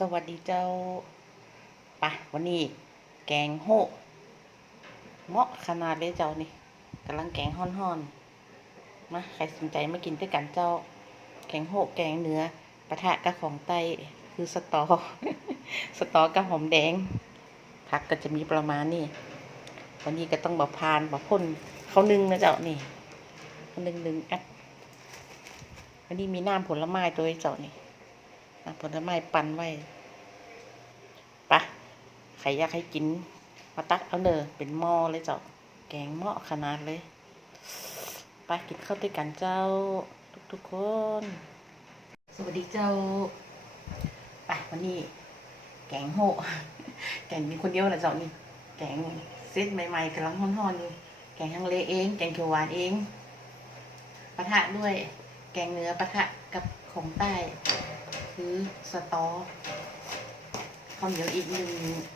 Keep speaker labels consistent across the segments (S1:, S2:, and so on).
S1: สวัสดีเจ้าปะวันนี้แกงโฮะเหมาะขนาดเลยเจ้านี่กำลังแกงห่อนๆมาใครสนใจมากินด้วยกันเจ้า แกงโฮะแกงเนื้อปะทะกับของไตคือสตอ สตอกับหอมแดงผักก็จะมีประมาณนี้วันนี้ก็ต้องบะพานบะพ่นเขานึ่งนะเจ้านี่นึ่งนึ่งอะวันนี้มีน้ำผลไม้ตัวเจ้านี่ ผลไม้ปั่นไว้ปะใครอยากให้กิน มาตักเอาเนอเป็นหม้อเลยเจ้า แกงหม้อขนาดเลยไปกินข้าวด้วยกันเจ้า ทุกๆคน สวัสดีเจ้าไปวันนี้ แกงโหแกงมีคนเดียวแหละเจ้านี่ แกงเซตใหม่ๆกำลังฮ้อนๆอยู่แกงฮังเลเอง แกงเขียวหวานเองปะทะด้วย แกงเนื้อปะทะกับของใต้ คือสตอข้าวเหนียวอีกหนึ่ง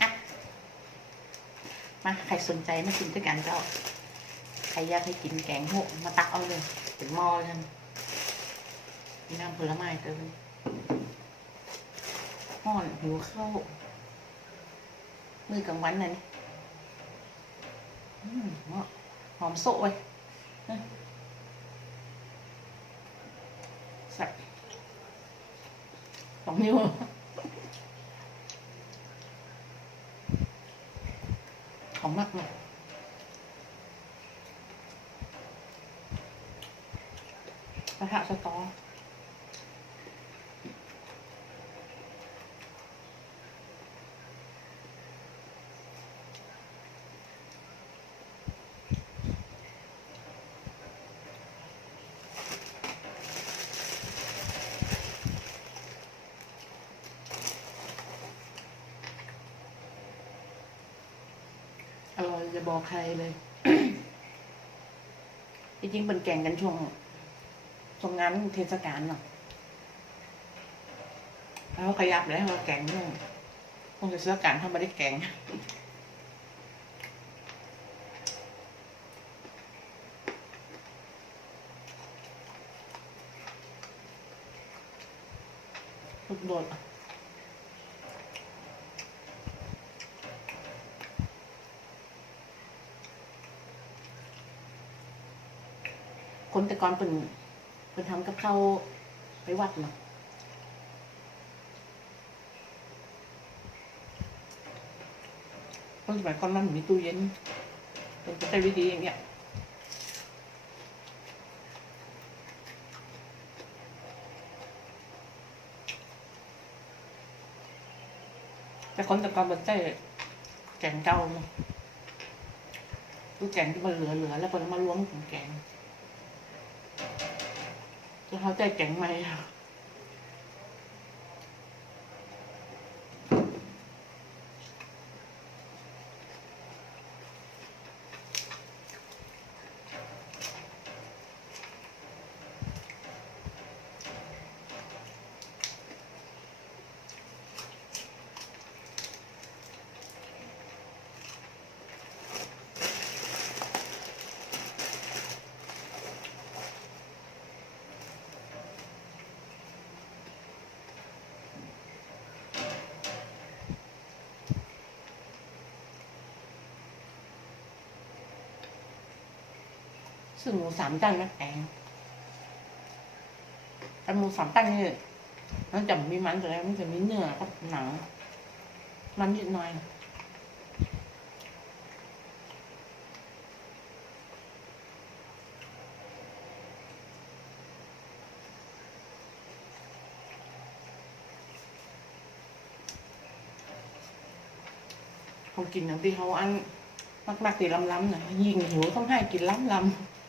S1: อะมาใครสนใจมากินด้วยกันเจ้าใครอยากให้กินแกงหกมาตักเอาเลยเป็นหม้อเลยมีน้ำผลไม้เติมห่อนหิวข้าวมือกลางวันน่ะนี่อืมเหอมโซ่เลยนะใส่ ของนิวหอมมากเลยกระทะสตอ บอกใครเลยจริงๆเป็นแกงกันช่วงช่วงงานเทศกาลเนาะแล้วขยับเลยเราแกงช่วงช่วงเทศกาลทำไม่ได้แกงลูกโดด คนแต่ก่อนเป็นเป็นทำกับข้าวไปวัดเนาะคนสมัยก่อนมันมีตู้เย็นเป็นไปได้วิธีอย่างเงี้ยแต่คนต่ก่อนมันใจแกงเก่าเนาะคือแกงที่มันเหลือๆแล้วมันมาล้วงของแกง จะเขาใจแข็งไหมอะซึ่งหมูสามตั้งนะแกงแต่หมูสามตั้งนี่มันจะมีมันแต่แล้วมันจะมีเนื้อกับหนัง มันนิดหน่อยเขากินอย่างที่เขาอันมากๆตีล้ำๆนะยิงหิวต้องให้กินล้ำ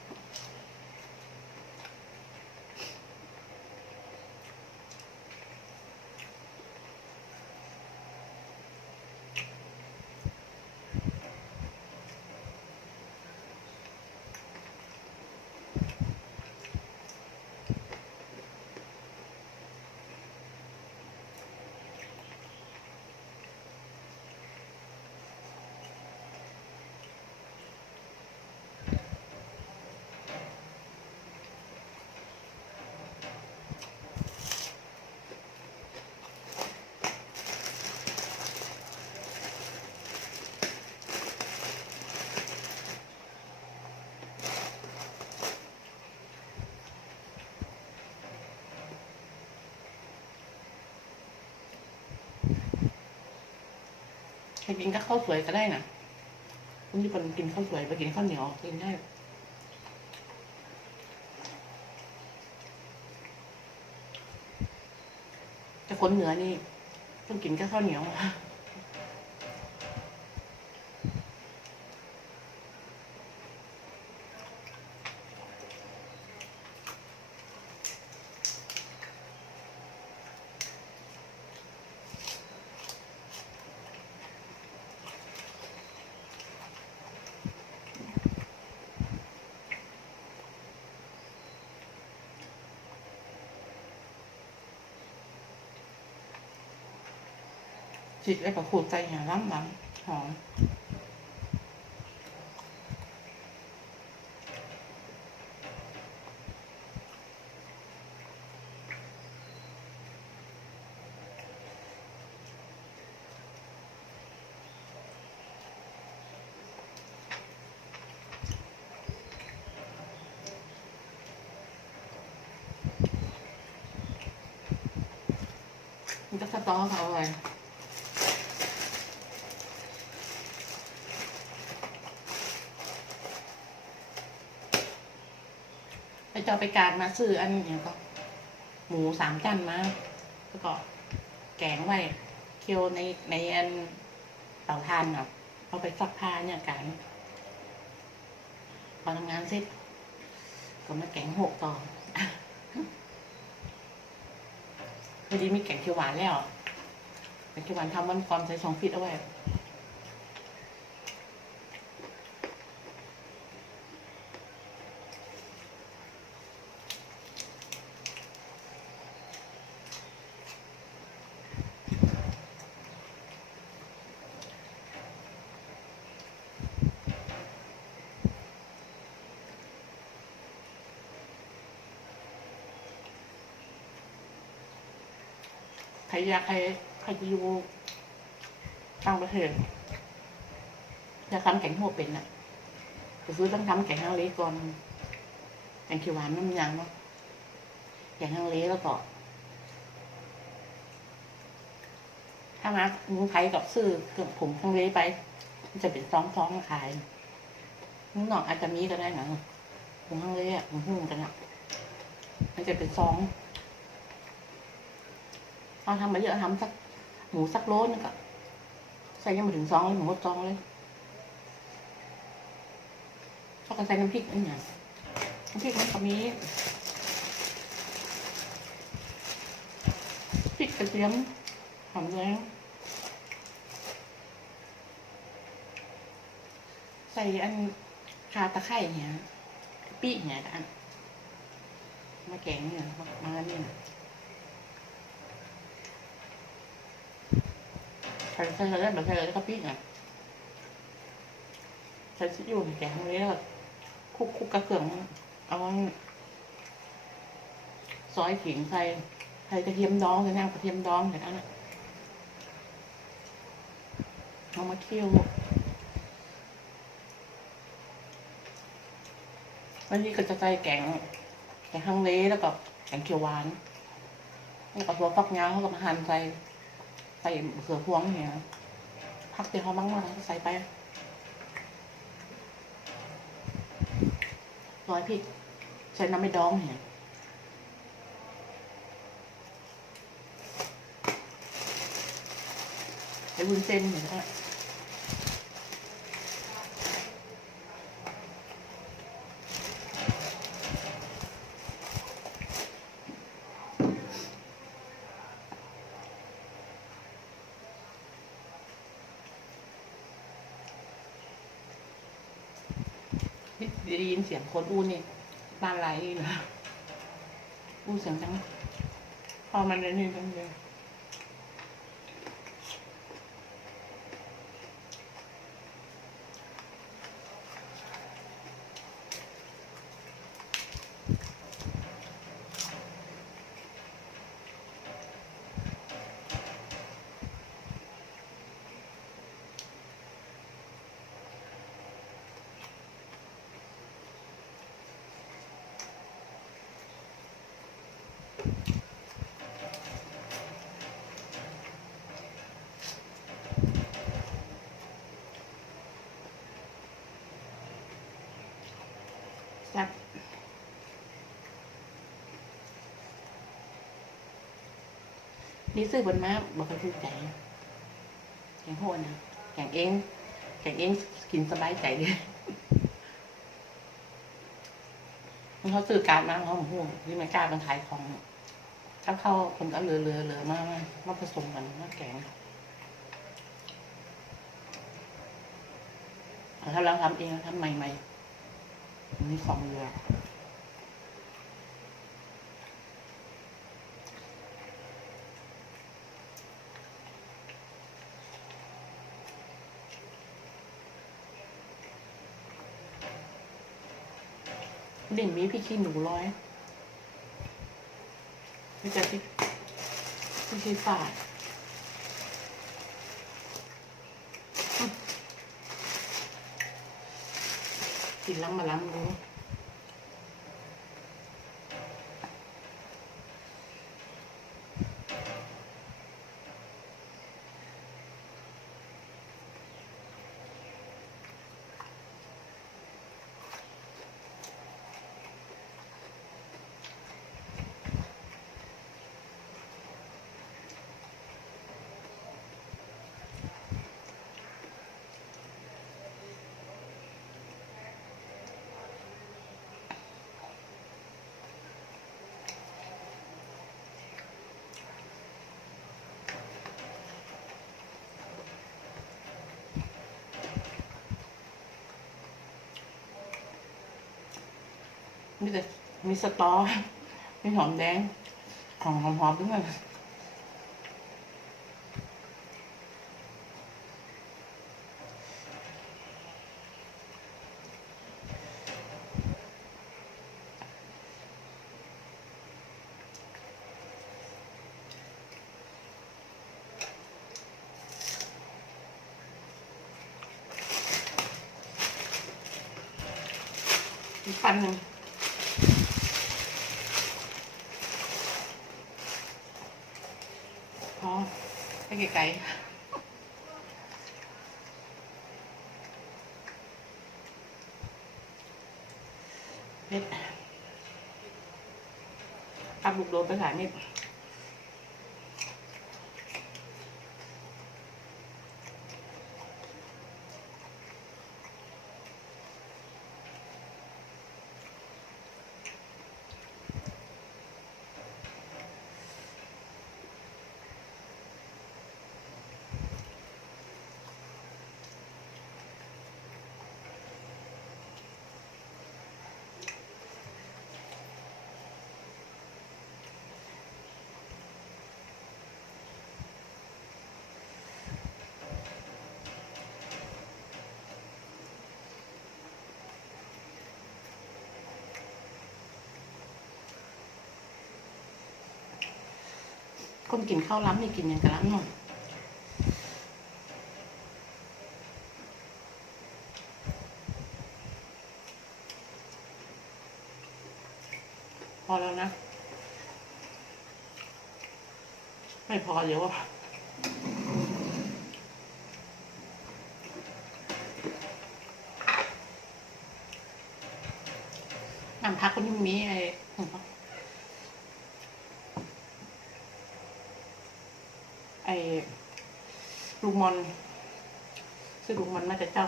S1: จะกินกับข้าวสวยก็ได้นะคุณที่คนกินข้าวสวยไปกินข้าวเหนียวกินได้แต่คนเหนือนี่ต้องกินกับข้าวเหนียว จิตไอ้ประขูดใจหาล้ำหลังหอมมันจะสต เขาอะไรไปเจ้าไปการมาซื้ออันอย่างก็ หมูสามจานมาแล้วก็แกงไว้เคี่ยวในในอันเตาถ่านเนาะเอาไปซักผ้าเนี่ยการพอทำงานเสร็จก็มาแกงหกต่อพอดีมีแกงเขียวหวานแล้วแกงเขียวหวานทำวันก่อนใส่สองฟิตเอาไว้ ครอยากใครใครจะอยู่ต่างประเทศอยากทำแกงหัวเป็นอะก็คือต้องทำแกงฮังเลก่อนแกงเขียวหวานน้ำยางเนาะแกงฮังเลแล้วก็ถ้ามาเมืองไทยกับซื้อเครื่องผงฮังเลไป มันจะเป็นซองซองๆขายเมืองนอกอาจจะมีก็ได้นะผงฮังเลอะผงหุ้มกันอะมันจะเป็นซอง เอาทำมาเยอะทำสักหมูสักโลนึงก็ใส่ยังมาถึงซองเลยหมูหมดซองเลยชอบกันใส่น้ำพริกอันเนี้ยน้ำพริกมันก็มีพริกกระเทียมหอมแดงใส่อันคาตะไคร้เนี่ยกะปิเนี่ยอันมาแกงเนี่ยมาเนี่ย ส่ใส่ใส่แบบใส่แล้วก็พริกอะใส่ซีอิ๊วแกงนี้แล้วก็คลุกคุกกระเขืองเอาซอยขิงใส่ใส่กระเทียมดองใส่น้ำกระเทียมดองอย่างนั้นอะเอามาเคี่ยววันนี้ก็จะใส่แกงแกงฮังเลแล้วก็แกงเขียวหวานแล้วก็ตัวฟักยาวเขาก็มาหั่นใส่ ใส่เขือพวงเนี่ยพักเดียวเขาบ้างมาใส่ไปร้อยพริกใช้น้ำไม่ดองเนี่ยใช้วุ้นเส้นเนี่ยก็ ได้ยินเสียงคนอู้นี่บ้านไรนะอู้เสียงจังพอมันในนี่จังเลย นี่ซื้อบนมาบอกเขาชื่อใจแกงโหดนะแกงเองแกงเองกินสบายใจดีมันเขาซื้อการมาเขาห่วงที่มันกล้ามันขายของถ้าเข้าคนก็เลือเลือเลือมากมามาผสมกันมาแกงถ้าเราทำเองทำใหม่ๆมีของเยอ ดิ่นมีพี่ขี้หนูร้อยไม่จะพี่พี่ขี้ฝาดกินล้างมาล้างดู มีแต่มีสตอมีหอมแดงหอมหอมหอมด้วยอีกปันหนึ่ง พอ ไกลๆเม็ดปลาบุกโดนไปหลายเม็ด คนกินข้าวล้ำนี่กินอย่างกะล้ำหน่อยพอแล้วนะ ไม่พอเดี๋ยวว่าน้ำพักก็ยังมีไอ้ของเขาไอ้ ลูกมอนซื้อลูกมอนมาจากเจ้า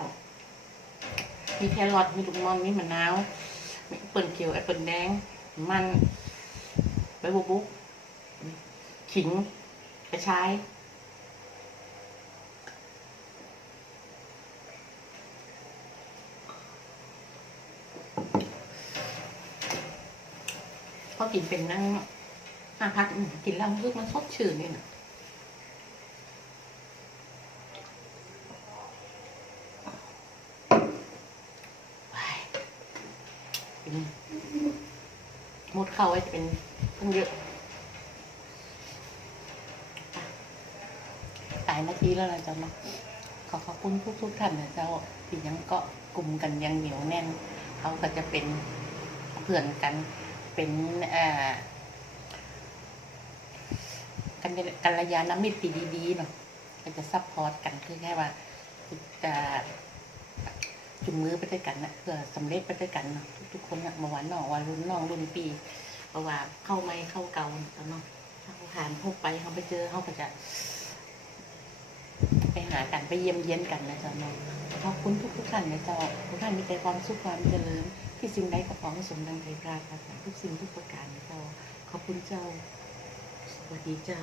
S1: มีแครอทมีลูกมอนมีมะนาวมีแอปเปิลเขียวแอปเปิลแดง มันใบบัวบุกขิงกระชายพอกินเป็นนั่งอาพักกินแล้วรู้สึกมันสดชื่นนี่นะว้ายเป็น มดเข้าไว้จะเป็นพุ่งเยอะอะหลายนาทีแล้วนะเจ้าเนาะขอขอบคุณทุกทุกท่านนะเจ้าที่ยังเกาะกลุ่มกันยังเหนียวแน่นเขาก็จะเป็นเพื่อนกันเป็นอ่อกันกัลยาณมิตรที่ดีๆเนาะก็จะซัพพอร์ตกันคือแค่ว่าจะ จุงมือไปด้วยกันนะเพื่อสำเร็จไปด้วยกันนะทุกๆคนนะมาหวันน้องวันรุ่นน้องรุ่นปีเพราะว่าเข้าไม่เข้าเก่าเนาะเขาผ่านพบไปเขาไปเจอเขาก็จะ ไปหากันไปเยี่ยมเยียนกันนะเจ้าเนาะขอบคุณทุกทุกท่านนะเจ้าทุกท่านมีแต่ความสุขความเจริญ ที่สิ่งใดก็ขอให้สมดังใจปรารถนาทุกสิ่งทุกประการนะเจ้าขอบคุณเจ้าสวัสดีเจ้า